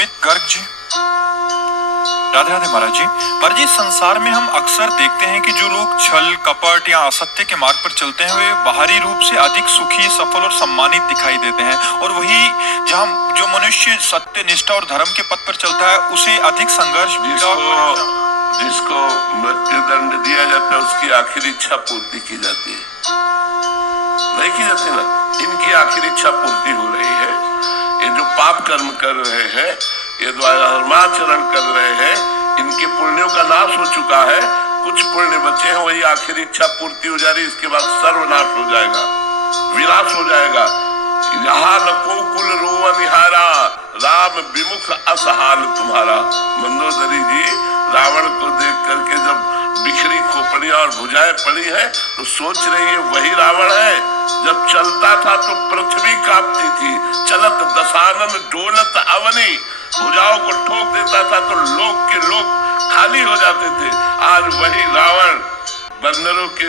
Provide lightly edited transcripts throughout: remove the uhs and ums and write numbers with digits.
गर्ग जी, राधे राधे महाराज जी। महाराज जी, संसार में हम अक्सर देखते हैं कि जो लोग छल कपट या असत्य के मार्ग पर चलते हैं वे बाहरी रूप से अधिक सुखी, सफल और सम्मानित दिखाई देते हैं, और वही जहाँ जो मनुष्य सत्य, निष्ठा और धर्म के पथ पर चलता है उसे अधिक संघर्ष, जिसको मृत्यु दंड दिया जाता है उसकी आखिरी इच्छा पूर्ति की जाती है, नहीं की जाती ना। इनकी आखिरी इच्छा पूर्ति हो रही है। ये जो पाप कर्म कर रहे हैं, ये धर्माचरण कर रहे हैं, इनके पुण्यों का नाश हो चुका है। कुछ पुण्य बचे हैं, वही आखिरी इच्छा पूर्ति हो जा रही है। इसके बाद सर्वनाश हो जाएगा, विनाश हो जाएगा। यहाँ नको कुल रोव निहारा, राम विमुख असहाल तुम्हारा। मंदोदरी जी रावण को देख करके जब बिखरी खोपड़ियां और भुजाएं पड़ी है तो सोच रही है वही रावण है। जब चलता था तो पृथ्वी कांपती थी, चलत दशानन डोलत अवनी, भुजाओं को ठोक देता था तो लोग के लोग खाली हो जाते थे। आज वही रावण बंदरों के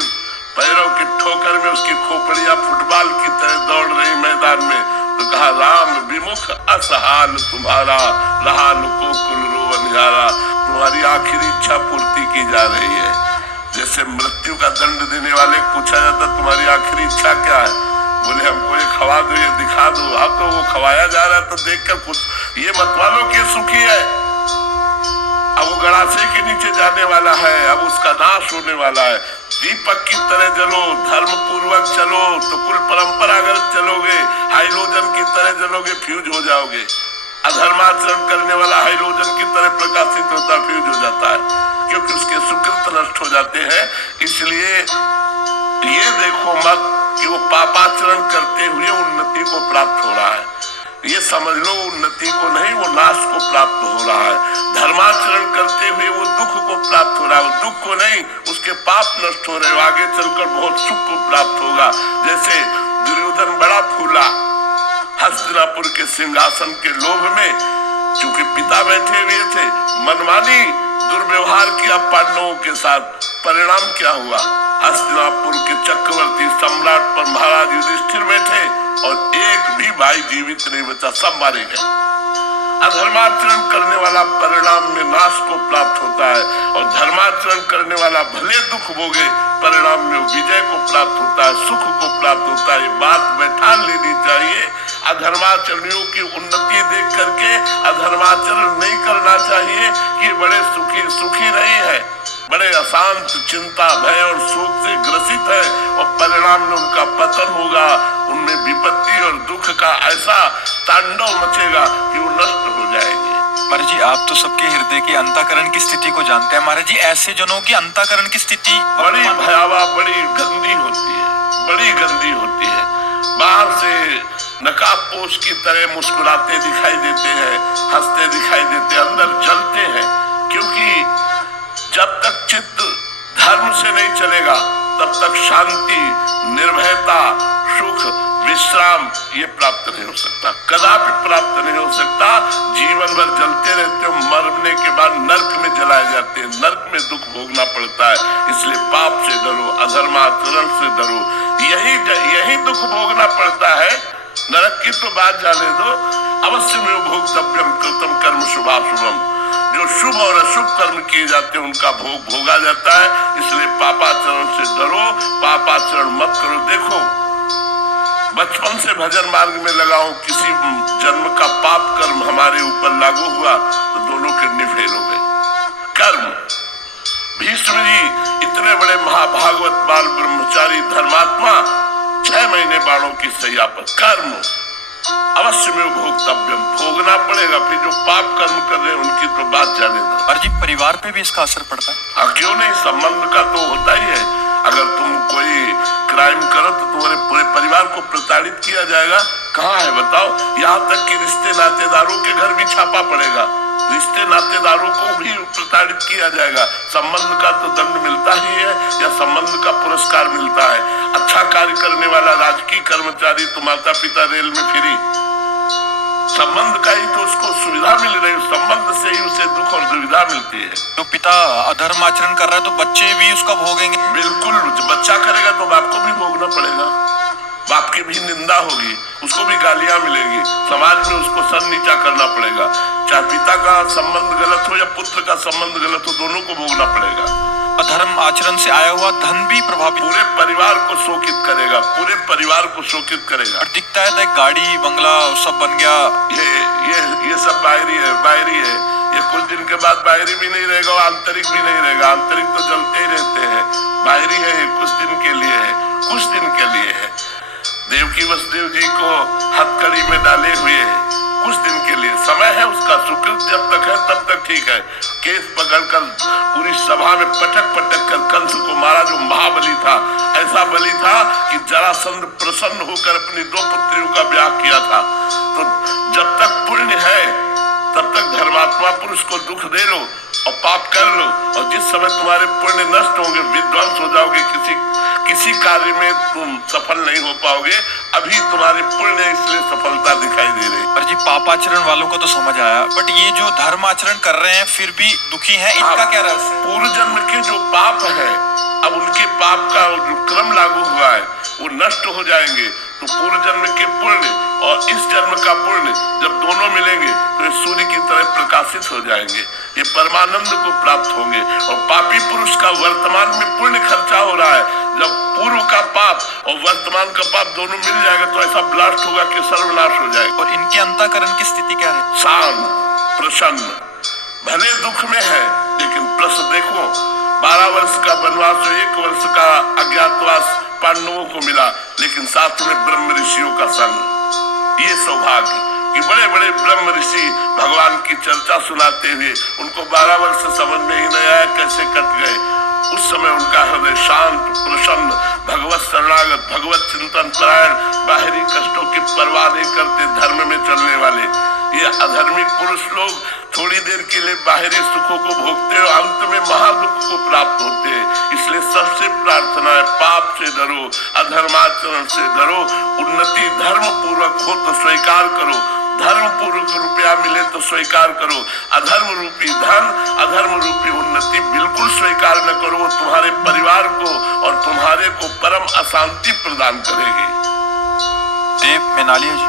पैरों की ठोकर में उसकी खोपड़ियां फुटबॉल की तरह दौड़ रही मैदान में। तो कहा राम विमुख असहाल तुम्हारा, रहा नुको कुल रोव निहारा। तुम्हारी आखिरी इच्छा पूर्ति की जा रही है। जैसे मृत्यु का दंड देने वाले पूछा जाता तुम्हारी आखिरी इच्छा क्या है, बोले हमको ये खवा दो, ये दिखा दो। अब तो वो खवाया जा रहा है तो देखकर कुछ ये मत मानो कि सुखी है। अब वो गड़ासे के नीचे जाने वाला है, अब उसका नाश होने वाला है। दीपक की तरह जलो, धर्म पूर्वक चलो तो कुल परंपरागत चलोगे, हाइलोजन की तरह जलोगे फ्यूज हो जाओगे। अधर्माचरण करने वाला हाइलोजन की तरह प्रकाशित होता फ्यूज हो जाता है, क्योंकि उसके सुकृत नष्ट हो जाते हैं। इसलिए ये देखो मत कि वो पापाचरण करते हुए उन्नति को प्राप्त हो रहा है। ये समझ लो उन्नति को नहीं, वो नाश को प्राप्त हो रहा है। धर्माचरण करते हुए वो दुख को प्राप्त हो रहा है, वो दुख को नहीं, उसके पाप नष्ट हो रहे, आगे चलकर बहुत सुख को प्राप्त होगा। जैसे दुर्योधन बड़ा फूला हस्तिनापुर के सिंहासन के लोभ में, चूंकि पिता बैठे हुए थे, मनमानी दुर्व्यवहार किया पांडवों के साथ। परिणाम क्या हुआ? हस्तिनापुर के चक्रवर्ती सम्राट पर महाराज युधिष्ठिर बैठे और एक भी भाई जीवित नहीं बचा, सब मारे गए। अधर्माचरण करने वाला परिणाम में नाश को प्राप्त होता है, और धर्माचरण करने वाला भले दुख भोगे, परिणाम में विजय को प्राप्त होता है, सुख को प्राप्त होता है। ये बात बैठा लेनी चाहिए। अधर्माचरणियों की उन्नति देख करके अधर्माचरण नहीं करना चाहिए कि बड़े सुखी नहीं है, बड़े अशांत, चिंता, भय और शोक से ग्रसित है, और परिणाम में उनका पतन होगा। उनमें विपत्ति और दुख का ऐसा तांडव मचेगा कि वो नष्ट हो जाएंगे। महाराज जी, आप तो सबके हृदय की अंतःकरण की स्थिति को जानते हैं। महाराज जी, ऐसे जनों की अंतःकरण की स्थिति बड़ी भयावह, बड़ी गंदी होती है, बड़ी गंदी होती है। बाहर से नकाबपोश की तरह मुस्कुराते दिखाई देते हैं, हंसते दिखाई देते हैं, अंदर जलते हैं। क्योंकि जब तक चित्त धर्म से नहीं चलेगा तब तक शांति, निर्भयता, सुख, विश्राम ये प्राप्त नहीं हो सकता, कदापि प्राप्त नहीं हो सकता। जीवन भर जलते रहते हो, मरने के बाद नरक में जलाए जाते हैं, नरक में दुख भोगना पड़ता है। इसलिए पाप से डरो, अधर्माचरण से डरो, यही दुख भोगना पड़ता है। नरक की तो बात जाने दो। अवश्य में भोक्तव्यम कृतम कर्म शुभाशुभम, जो शुभ और अशुभ कर्म किए जाते हैं उनका भोग भोगा जाता है। इसलिए पापाचरण से डरो, पापाचरण मत करो। देखो, बचपन से भजन मार्ग में लगा हूं, किसी जन्म का पाप कर्म हमारे ऊपर लागू हुआ तो दोनों किडनी फेल हो गए। कर्म, भीष्म जी इतने बड़े महाभागवत बाल ब्रह्मचारी धर्मात्मा, 6 महीने बाणों की सैया पर। कर्म अवश्य में भोक्तव्यम, भोगना पड़ेगा। फिर जो पाप कर्म कर रहे हैं उनकी तो बात जाने दो। महाराज जी, परिवार पे भी इसका असर पड़ता है? हाँ, क्यों नहीं, संबंध का तो होता ही है। अगर तुम कोई क्राइम करो तो तुम्हारे पूरे परिवार को प्रताड़ित किया जाएगा। कहाँ है बताओ? यहाँ तक कि रिश्ते नातेदारों के घर भी छापा पड़ेगा, रिश्ते नातेदारों को भी प्रताड़ित किया जाएगा। संबंध का तो दंड मिलता ही है, या संबंध का पुरस्कार मिलता है। अच्छा कार्य करने वाला राजकीय कर्मचारी तो माता पिता रेल में फ्री, संबंध का ही तो उसको सुविधा मिल रही है, संबंध से ही उसे दुख और दुविधा मिलती है। तो पिता अधर्म आचरण कर रहा है तो बच्चे भी उसका भोगेंगे? बिल्कुल, बच्चा करेगा तो बाप को भी भोगना पड़ेगा। बाप की भी निंदा होगी, उसको भी गालियां मिलेगी, समाज में उसको सर नीचा करना पड़ेगा। चाहे पिता का संबंध गलत हो या पुत्र का संबंध गलत हो, दोनों को भोगना पड़ेगा। अधर्म आचरण से आया हुआ धन भी प्रभावित, पूरे परिवार को शोकित करेगा, पूरे परिवार को शोकित करेगा। और दिखता है गाड़ी बंगला सब बन गया, ये सब बाहरी है, बाहरी है। ये कुछ दिन के बाद बाहरी भी नहीं रहेगा और आंतरिक भी नहीं रहेगा। आंतरिक तो जलते ही रहते हैं, बाहरी है ये कुछ दिन के लिए है, कुछ दिन के लिए है। देवकी वसुदेव जी को हथकड़ी में डाले हुए है, कुछ दिन के लिए समय है उसका। सुकृत जब तक है तब तक ठीक है। केस पकड़कर पूरी सभा में पटक पटक कर कंस को मारा, जो महाबली था। ऐसा बली था कि जरासंध प्रसन्न होकर अपनी 2 पुत्रियों का ब्याह किया था। तो जब तक पुण्य है तब तक धर्मात्मा पुरुष को दुख दे लो और पाप कर लो, और जिस समय तुम्हारे पुण्य नष्ट होंगे, विध्वंस हो जाओगे, किसी कार्य में तुम सफल नहीं हो पाओगे। अभी तुम्हारे पुण्य इसलिए सफलता दिखाई दे रही। पर जी पापाचरण वालों को तो समझ आया, बट ये जो धर्माचरण कर रहे हैं फिर भी दुखी हैं, इनका क्या रहस्य? पूर्व जन्म के जो पाप है, अब उनके पाप का जो क्रम लागू हुआ है वो नष्ट हो जाएंगे। तो पूर्व जन्म के पुण्य और इस जन्म का पुण्य जब दोनों मिलेंगे तो ये सूर्य की तरह प्रकाशित हो जाएंगे, ये परमानंद को प्राप्त होंगे। और पापी पुरुष का वर्तमान में पुण्य खर्चा हो रहा है। जब पूर्व का पाप और वर्तमान का पाप दोनों मिल जाएगा तो ऐसा ब्लास्ट होगा कि सर्वनाश हो जाएगा। और इनके अंतःकरण की स्थिति क्या है? शांत, प्रसन्न, भले दुख में है लेकिन प्रश्न देखो, 12 वर्ष का वनवास, 1 वर्ष का अज्ञातवास पांडवों को मिला, लेकिन साथ में ब्रह्म ऋषियों का संग। ये सौभाग्य कि बड़े बड़े ब्रह्म ऋषि भगवान की चर्चा सुनाते हुए उनको 12 वर्ष समझ में ही नहीं आया कैसे कट गए। उस समय उनका हृदय शांत, प्रसन्न, भगवत शरणागत, भगवत चिंतन परायण, बाहरी कष्टों की परवाह नहीं करते, धर्म में चलने वाले। ये अधर्मी पुरुष लोग थोड़ी देर के लिए बाहरी सुखों को भोगते हैं, अंत में महादुख को प्राप्त होते हैं। इसलिए सबसे प्रार्थना है, पाप से डरो, अधर्माचरण से डरो। उन्नति धर्म पूर्वक हो तो स्वीकार करो, धर्म पूर्वक रुपया मिले तो स्वीकार करो। अधर्म रूपी धन, अधर्म रूपी उन्नति बिल्कुल स्वीकार न करो, वो तुम्हारे परिवार को और तुम्हारे को परम अशांति प्रदान करेगी। देव मेनालिया जी,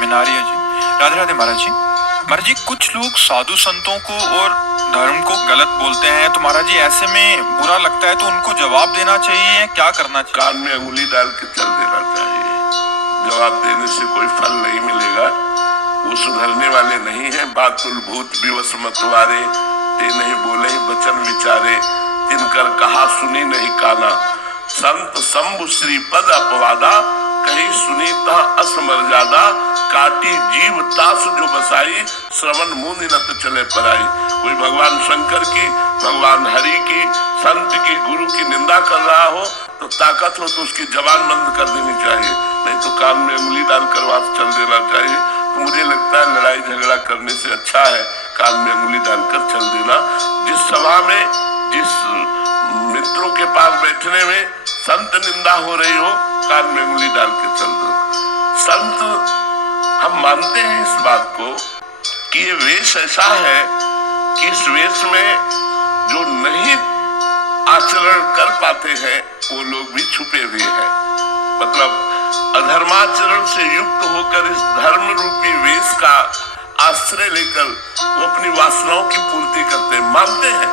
मेनारिया जी, राधे राधे महाराज जी। महाराज जी कुछ लोग साधु संतों को और धर्म को गलत बोलते हैं, तो महाराज जी ऐसे में बुरा लगता है तो उनको जवाब देना चाहिए, क्या करना चाहिए? कान में अंगुली डाल के चल देना चाहिए। जवाब देने से कोई फल नहीं मिलेगा, वो सुधरने वाले नहीं है। बातुल भूत विवश मतवारे, ते नहीं बोले वचन विचारे, तिनकर कहा सुनी नहीं काना। संत शंभु श्री पद अपवादा, कहीं सुनी ता असमर्यादा। काटी जीव तास जो बसाई, श्रवण मुंह नत चले पराई। कोई भगवान शंकर की, भगवान हरि की, संत की, गुरु की निंदा कर रहा हो तो ताकत हो तो उसकी जबान बंद कर देनी चाहिए, नहीं तो कान में उंगली डालकर वहां चल देना चाहिए। तो मुझे लगता है लड़ाई झगड़ा करने से अच्छा है कान में उंगली डालकर चल देना। जिस सभा में, जिस मित्रों के पास बैठने में संत निंदा हो रही हो, कान में उंगली डाल के चल दो। संत, हम मानते हैं इस बात को कि ये वेश ऐसा है कि इस वेश में जो नहीं आचरण कर पाते हैं वो लोग भी छुपे हुए हैं। मतलब अधर्माचरण से युक्त होकर इस धर्म रूपी वेश का आश्रय लेकर वो अपनी वासनाओं की पूर्ति करते हैं, मानते हैं।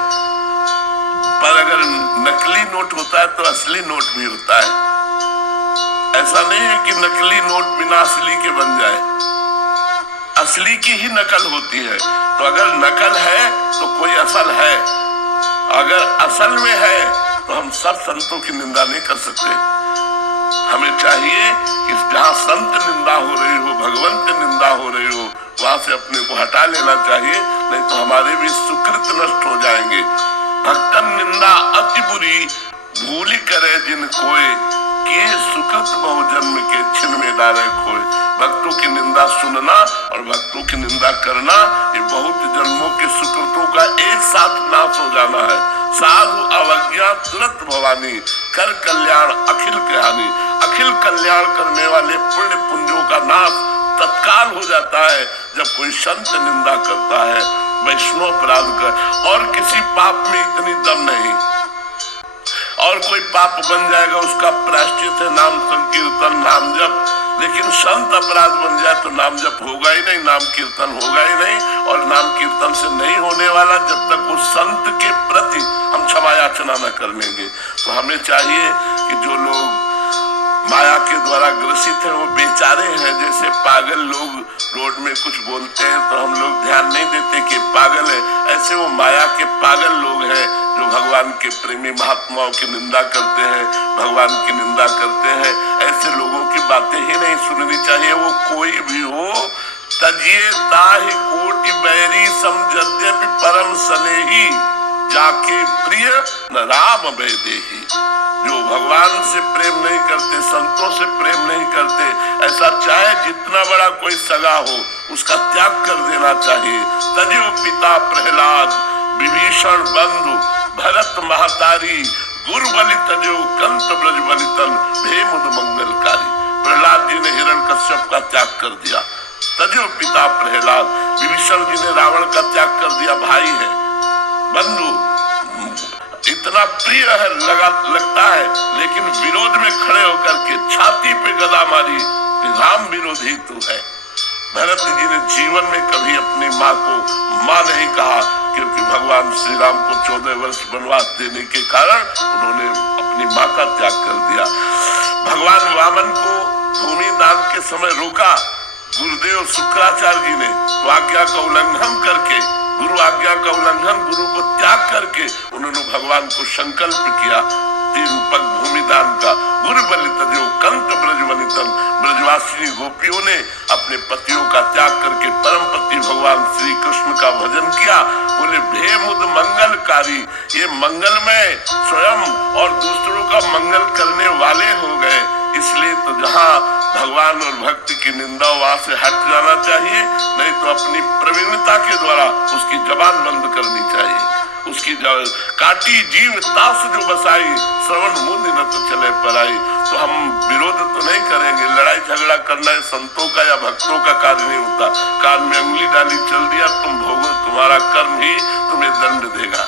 पर अगर नकली नोट होता है तो असली नोट भी होता है। ऐसा नहीं है कि नकली नोट बिना असली के बन जाए, असली की ही नकल होती है। तो अगर नकल है तो कोई असल है, अगर असल में है तो हम सब संतों की निंदा नहीं कर सकते। हमें चाहिए कि जहाँ संत निंदा हो रही हो, भगवंत निंदा हो रही हो, वहां से अपने को हटा लेना चाहिए, नहीं तो हमारे भी सुकृत नष्ट हो जाएंगे। भक्तन निंदा अति बुरी, भूली करे जिन कोय, किए सुकृत बहु जन्म के छिन में डारे खोए। भक्तों की निंदा सुनना और भक्तों की निंदा करना, ये बहुत जन्मों के सुकृतों का एक साथ नाश हो जाना है। साधु अवज्ञा तुरंत भवानी, कर कल्याण अखिल कहानी। अखिल कल्याण करने वाले पुण्य पुंजों का नाश तत्काल हो जाता है जब कोई संत निंदा करता है, वैष्णव अपराध कर। और किसी पाप में इतनी दम नहीं, और कोई पाप बन जाएगा उसका प्रायश्चित है नाम संकीर्तन, नाम जप। लेकिन संत अपराध बन जाए तो नाम जप होगा ही नहीं, नाम कीर्तन होगा ही नहीं, और नाम कीर्तन से नहीं होने वाला जब तक उस संत के प्रति हम क्षमा याचना न कर लेंगे। तो हमें चाहिए कि जो लोग माया के द्वारा ग्रसित हैं वो बेचारे हैं। जैसे पागल लोग रोड में कुछ बोलते हैं तो हम लोग ध्यान नहीं देते कि पागल है, ऐसे वो माया के पागल लोग हैं जो भगवान के प्रेमी महात्माओं की निंदा करते हैं, भगवान की निंदा करते हैं। ऐसे लोगों की बातें ही नहीं सुननी चाहिए, वो कोई भी हो। तजिए ताहि कोटि बैरी समझद्यपि परम स्नेही, जाके प्रिय न राम वैदेही। जो भगवान से प्रेम नहीं करते, संतों से प्रेम नहीं करते, ऐसा चाहे जितना बड़ा कोई सगा हो उसका त्याग कर देना चाहिए। तजियो पिता प्रहलाद विभीषण बंधु भरत महतारी, गुरु बलि तजो कंत ब्रज बलितन भेमुद मंगलकारी। प्रहलाद जी ने हिरण्यकश्यप का त्याग कर दिया, तजो पिता प्रहलाद। विभीषण जी ने रावण का त्याग कर दिया, भाई है, बंधु, इतना प्रिय है लगता है, लेकिन विरोध में खड़े होकर के छाती पे गदा मारी, राम विरोधी तू है। भरत जी ने जीवन में कभी अपनी माँ को माँ नहीं कहा, क्योंकि भगवान श्री राम को 14 वर्ष वनवास देने के कारण उन्होंने अपनी माँ का त्याग कर दिया। भगवान वामन को भूमि दान के समय रोका गुरुदेव शुक्राचार्य जी ने, तो आज्ञा का उल्लंघन करके, गुरु आज्ञा का उल्लंघन, गुरु को त्याग करके उन्होंने भगवान को संकल्प किया 3 पग भूमि दान का। गुरु बलि तजो कंत ब्रज बलितन। ब्रजवासिनी गोपियों ने अपने पतियों का त्याग करके परम पति भगवान श्री कृष्ण का भजन किया। बोले भेमुद मंगलकारी, ये मंगलमय स्वयं और दूसरों का मंगल करने वाले हो गए। इसलिए तो जहाँ भगवान और भक्ति की निंदा वहां से हट जाना चाहिए, नहीं तो अपनी प्रवीणता के द्वारा उसकी जबान बंद करनी चाहिए। उसकी काटी जीव तास जो बसाई, श्रवण मुंद न तो चले पराई। तो हम विरोध तो नहीं करेंगे, लड़ाई झगड़ा करना है संतों का या भक्तों का कार्य नहीं होता। कान में उंगली डाली चल दिया, तुम भोगो, तुम्हारा कर्म ही तुम्हें दंड देगा।